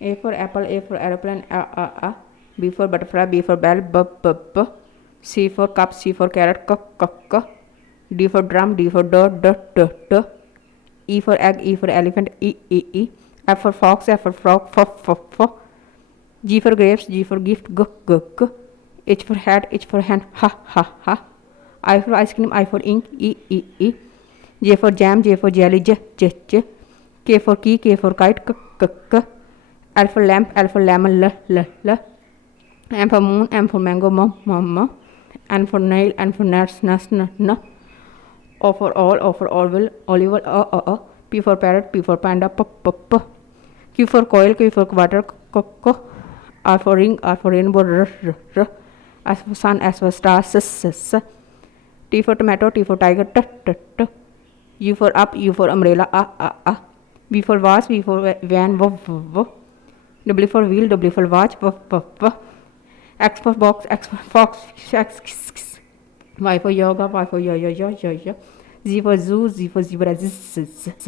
A for apple, A for aeroplane, A. B for butterfly, B for bell, B. C for cup, C for carrot, K. D for drum, D for D. E for egg, E for elephant, E. F for fox, F for frog, F. G for grapes, G for gift, G. H for hat, H for hand, ha. I for ice cream, I for ink, E. J for jam, J for jelly, J. K for key, K for kite, K. L for lamp, L for lemon, L. M for moon, M for mango, M. N for nail, N for nuts, N. O for all, olive, P for parrot, P for panda, P. Q for coil, Q for quarter, K. R for ring, R for rainbow, R. S for sun, S for star, S. T for tomato, T for tiger, T. U for up, U for umbrella, A. V for vase, V for van, V. W for wheel, W for watch, V. X for box, X for fox, X. Y for yoga, Y for yo. Z for zoo, Z for zebra, Z.